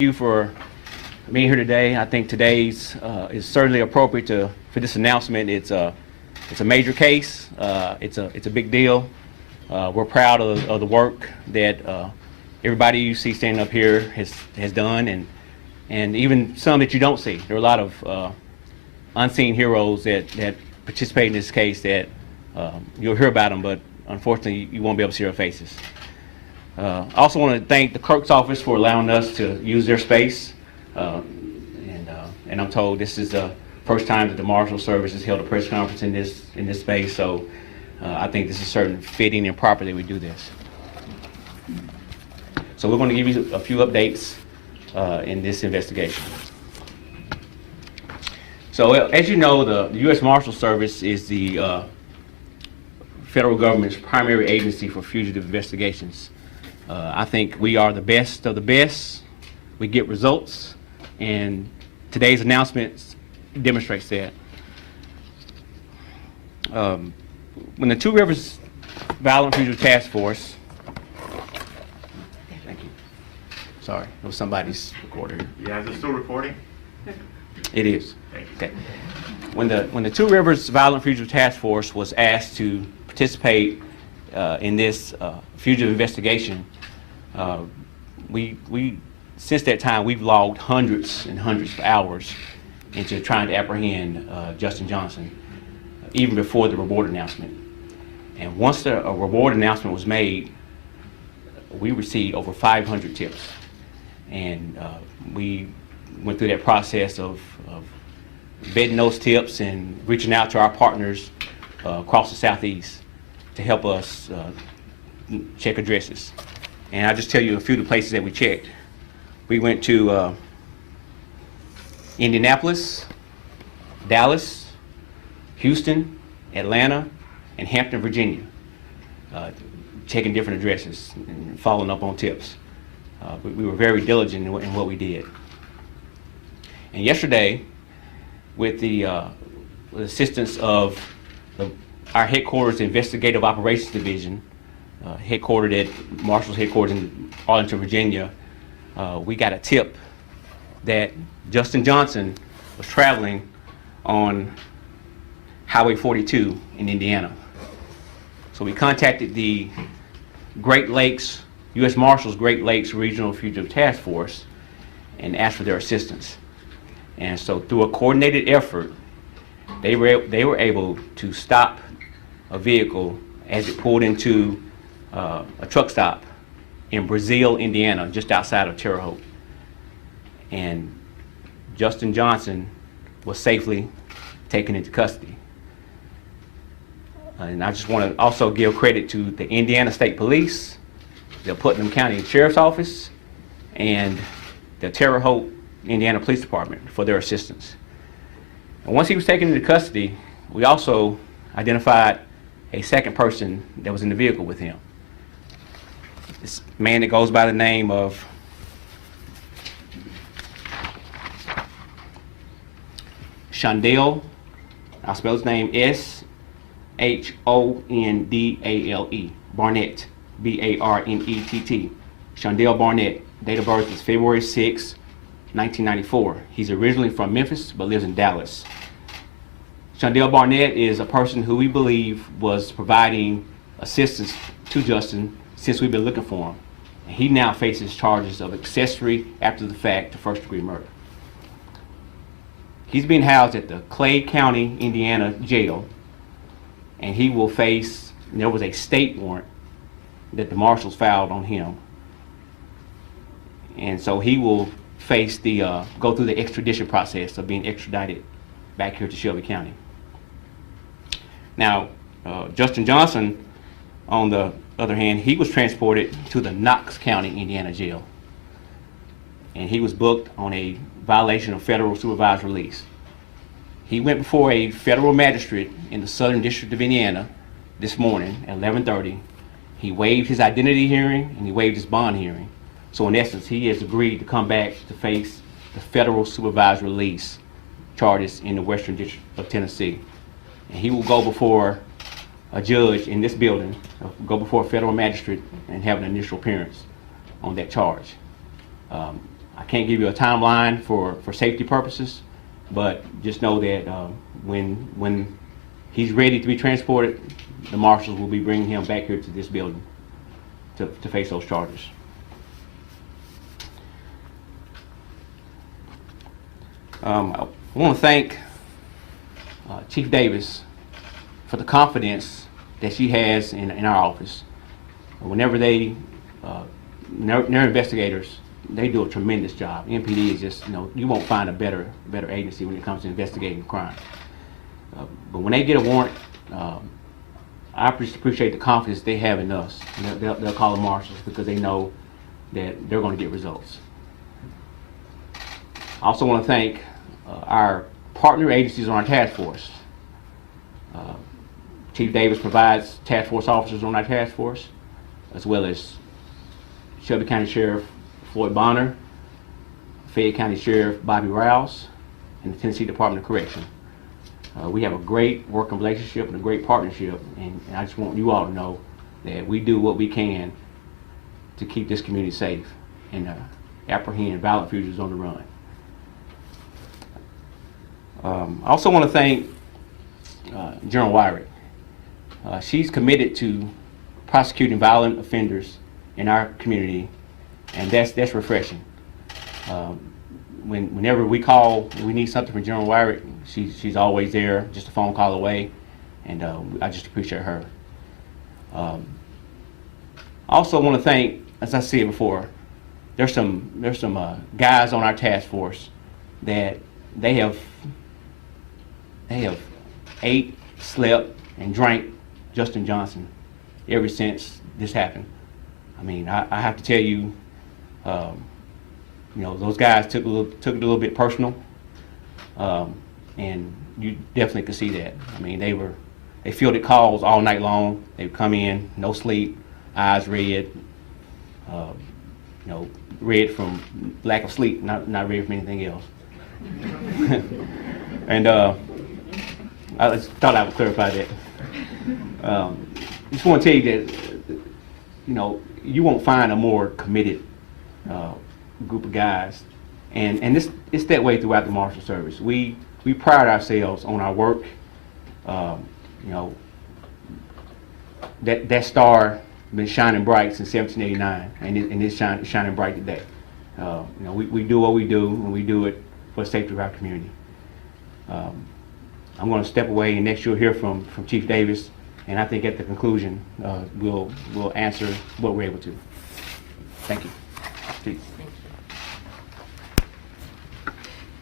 you for being here today. I think today's is certainly appropriate for this announcement. It's a major case. It's a big deal. We're proud of the work that everybody you see standing up here has done, and even some that you don't see. There are a lot of unseen heroes that participate in this case that you'll hear about them, but unfortunately you won't be able to see their faces. I also want to thank the clerk's office for allowing us to use their space, and I'm told this is the first time that the Marshal Service has held a press conference in this space, so I think this is certainly fitting and proper that we do this. So we're going to give you a few updates in this investigation. So as you know, the U.S. Marshal Service is the federal government's primary agency for fugitive investigations. I think we are the best of the best. We get results, and today's announcement demonstrates that. When the Two Rivers Violent Fugitive Task Force, thank you. Sorry, it was somebody's recorder. Yeah, is it still recording? It is. Thank you. Okay. When the Two Rivers Violent Fugitive Task Force was asked to participate in this fugitive investigation, we since that time we've logged hundreds and hundreds of hours into trying to apprehend Justin Johnson, even before the reward announcement. And once the reward announcement was made, we received over 500 tips, and we went through that process of vetting those tips and reaching out to our partners across the Southeast to help us check addresses. And I'll just tell you a few of the places that we checked. We went to Indianapolis, Dallas, Houston, Atlanta, and Hampton, Virginia, checking different addresses and following up on tips. We were very diligent in what we did. And yesterday, with the assistance of our headquarters Investigative Operations Division, headquartered at Marshall's headquarters in Arlington, Virginia, we got a tip that Justin Johnson was traveling on Highway 42 in Indiana. So we contacted the Great Lakes, U.S. Marshals Great Lakes Regional Fugitive Task Force and asked for their assistance. And so through a coordinated effort, they were able to stop a vehicle as it pulled into a truck stop in Brazil, Indiana, just outside of Terre Haute. And Justin Johnson was safely taken into custody. And I just want to also give credit to the Indiana State Police, the Putnam County Sheriff's Office, and the Terre Haute, Indiana Police Department for their assistance. And once he was taken into custody, we also identified a second person that was in the vehicle with him. This man that goes by the name of Shondale, I'll spell his name S-H-O-N-D-A-L-E, Barnett, B-A-R-N-E-T-T. Shondale Barnett, date of birth is February 6, 1994. He's originally from Memphis but lives in Dallas. Shondale Barnett is a person who we believe was providing assistance to Justin since we've been looking for him. And he now faces charges of accessory after the fact to first-degree murder. He's being housed at the Clay County, Indiana jail, and he will face, there was a state warrant that the marshals filed on him. And so he will face go through the extradition process of being extradited back here to Shelby County. Now, Justin Johnson, on the other hand, he was transported to the Knox County, Indiana jail. And he was booked on a violation of federal supervised release. He went before a federal magistrate in the Southern District of Indiana this morning at 11:30. He waived his identity hearing and he waived his bond hearing. So in essence, he has agreed to come back to face the federal supervised release charges in the Western District of Tennessee. And he will go before a judge in this building, go before a federal magistrate and have an initial appearance on that charge. I can't give you a timeline for safety purposes, but just know that when he's ready to be transported, the marshals will be bringing him back here to this building to face those charges. I want to thank Chief Davis for the confidence that she has in our office. Whenever their investigators, they do a tremendous job. MPD is just, you won't find a better agency when it comes to investigating crime. But when they get a warrant, I appreciate the confidence they have in us. And they'll call the marshals because they know that they're going to get results. I also want to thank our partner agencies on our task force. Chief Davis provides task force officers on our task force, as well as Shelby County Sheriff Floyd Bonner, Fayette County Sheriff Bobby Rouse, and the Tennessee Department of Correction. We have a great working relationship and a great partnership, and I just want you all to know that we do what we can to keep this community safe and apprehend violent fugitives on the run. I also want to thank General Wyrick. She's committed to prosecuting violent offenders in our community, and that's refreshing. Whenever we call, we need something from General Wyrick, she's always there, just a phone call away, and I just appreciate her. I also want to thank, as I said before, there's some guys on our task force that they have ate, slept, and drank Justin Johnson ever since this happened. I mean, I have to tell you, those guys took it a little bit personal, and you definitely could see that. I mean, they fielded calls all night long. They would come in, no sleep, eyes red, red from lack of sleep, not red from anything else. And I just thought I would clarify that. Just want to tell you that, you won't find a more committed group of guys, and it's that way throughout the Marshal Service. We pride ourselves on our work. That star been shining bright since 1789, and it's shining bright today. We do what we do, and we do it for the safety of our community. I'm going to step away, and next you'll hear from Chief Davis, and I think at the conclusion we'll answer what we're able to. Thank you. Chief.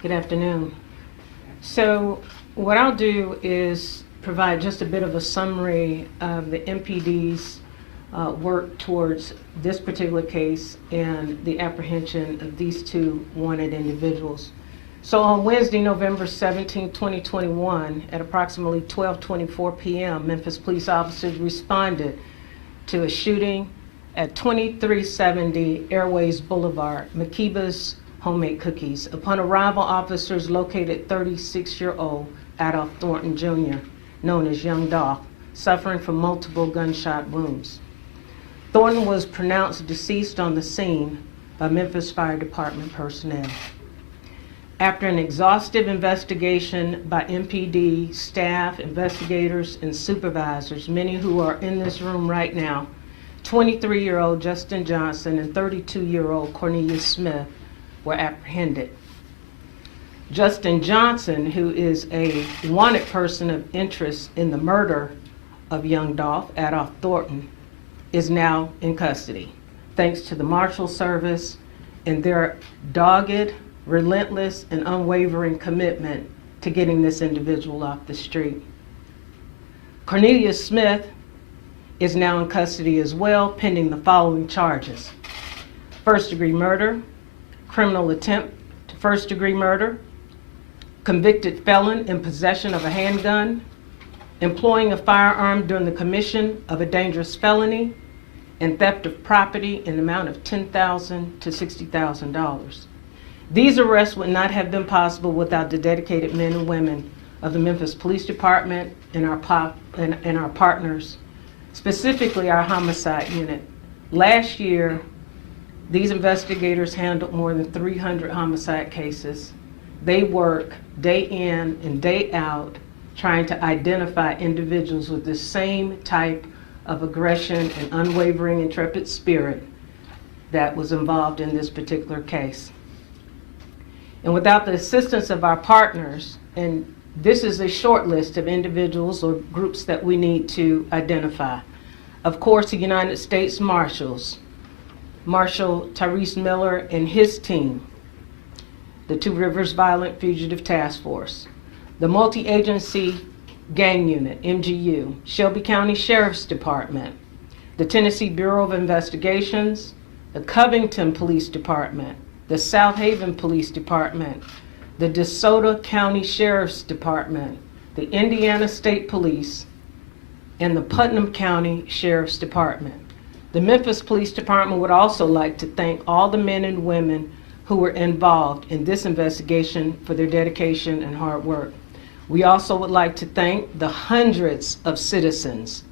Good afternoon. So what I'll do is provide just a bit of a summary of the MPD's work towards this particular case and the apprehension of these two wanted individuals. So on Wednesday, November 17, 2021, at approximately 12:24 p.m., Memphis police officers responded to a shooting at 2370 Airways Boulevard, Makiba's Homemade Cookies. Upon arrival, officers located 36-year-old Adolph Thornton Jr., known as Young Adolph, suffering from multiple gunshot wounds. Thornton was pronounced deceased on the scene by Memphis Fire Department personnel. After an exhaustive investigation by MPD staff, investigators, and supervisors, many who are in this room right now, 23-year-old Justin Johnson and 32-year-old Cornelius Smith were apprehended. Justin Johnson, who is a wanted person of interest in the murder of Young Adolph Thornton, is now in custody, thanks to the Marshal Service and their dogged, relentless, and unwavering commitment to getting this individual off the street. Cornelius Smith is now in custody as well, pending the following charges: first-degree murder, criminal attempt to first-degree murder, convicted felon in possession of a handgun, employing a firearm during the commission of a dangerous felony, and theft of property in the amount of $10,000 to $60,000. These arrests would not have been possible without the dedicated men and women of the Memphis Police Department and our partners, specifically our homicide unit. Last year, These investigators handled more than 300 homicide cases. They work day in and day out trying to identify individuals with the same type of aggression and unwavering, intrepid spirit that was involved in this particular case. And without the assistance of our partners, and this is a short list of individuals or groups that we need to identify. Of course, the United States Marshals, Marshal Tyrese Miller and his team, the Two Rivers Violent Fugitive Task Force, the Multi-Agency Gang Unit, MGU, Shelby County Sheriff's Department, the Tennessee Bureau of Investigations, the Covington Police Department, the South Haven Police Department, the DeSoto County Sheriff's Department, the Indiana State Police, and the Putnam County Sheriff's Department. The Memphis Police Department would also like to thank all the men and women who were involved in this investigation for their dedication and hard work. We also would like to thank the hundreds of citizens,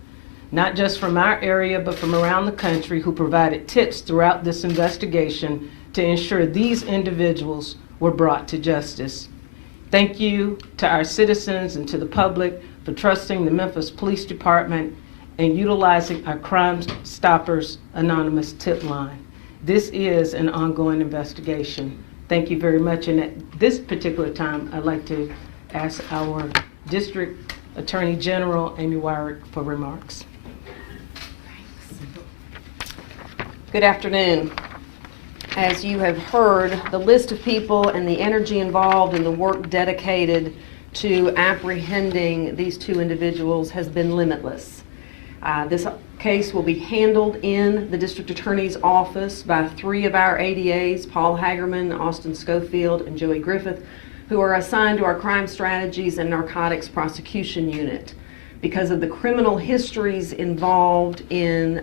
not just from our area, but from around the country, who provided tips throughout this investigation to ensure these individuals were brought to justice. Thank you to our citizens and to the public for trusting the Memphis Police Department and utilizing our Crime Stoppers Anonymous tip line. This is an ongoing investigation. Thank you very much. And at this particular time, I'd like to ask our District Attorney General, Amy Wyrick, for remarks. Good afternoon. As you have heard, the list of people and the energy involved in the work dedicated to apprehending these two individuals has been limitless. This case will be handled in the District Attorney's office by three of our ADAs, Paul Hagerman, Austin Schofield, and Joey Griffith, who are assigned to our Crime Strategies and Narcotics Prosecution Unit. Because of the criminal histories involved in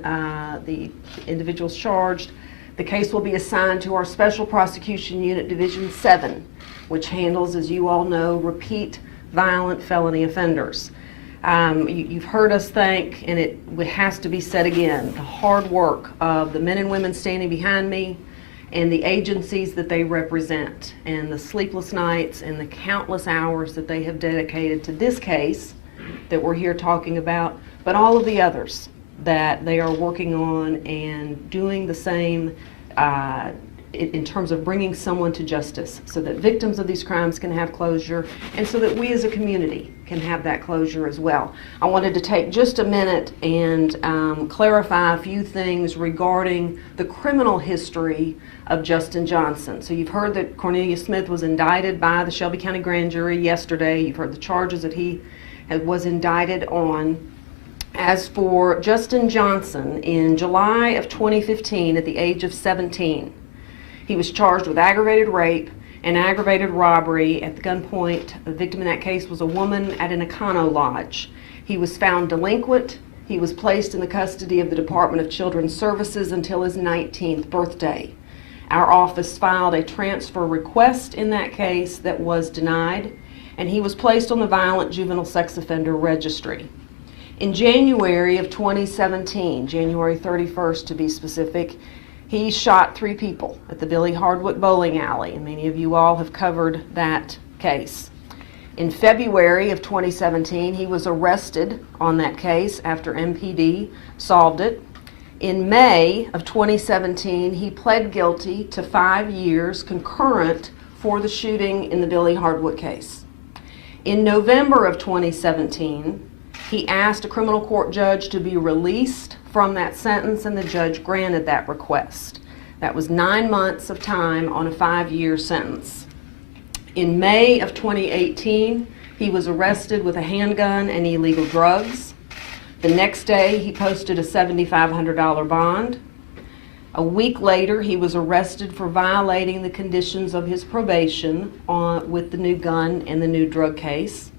the individuals charged, the case will be assigned to our Special Prosecution Unit Division 7, which handles, as you all know, repeat violent felony offenders. You've heard us thank, and it has to be said again, the hard work of the men and women standing behind me and the agencies that they represent, and the sleepless nights and the countless hours that they have dedicated to this case that we're here talking about, but all of the others that they are working on and doing the same in terms of bringing someone to justice so that victims of these crimes can have closure and so that we as a community can have that closure as well. I wanted to take just a minute and clarify a few things regarding the criminal history of Justin Johnson. So you've heard that Cornelius Smith was indicted by the Shelby County Grand Jury yesterday. You've heard the charges that he was indicted on. As for Justin Johnson, in July of 2015, at the age of 17, he was charged with aggravated rape and aggravated robbery. At the gunpoint, the victim in that case was a woman at an Econo Lodge. He was found delinquent. He was placed in the custody of the Department of Children's Services until his 19th birthday. Our office filed a transfer request in that case that was denied, and he was placed on the Violent Juvenile Sex Offender Registry. In January of 2017, January 31st to be specific, he shot 3 people at the Billy Hardwick Bowling Alley, and many of you all have covered that case. In February of 2017, he was arrested on that case after MPD solved it. In May of 2017, he pled guilty to 5 years concurrent for the shooting in the Billy Hardwick case. In November of 2017, he asked a criminal court judge to be released from that sentence, and the judge granted that request. That was 9 months of time on a 5-year sentence. In May of 2018, he was arrested with a handgun and illegal drugs. The next day, he posted a $7,500 bond. A week later, he was arrested for violating the conditions of his probation with the new gun and the new drug case.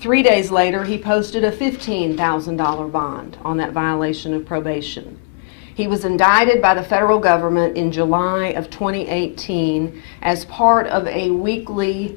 3 days later, he posted a $15,000 bond on that violation of probation. He was indicted by the federal government in July of 2018 as part of a weekly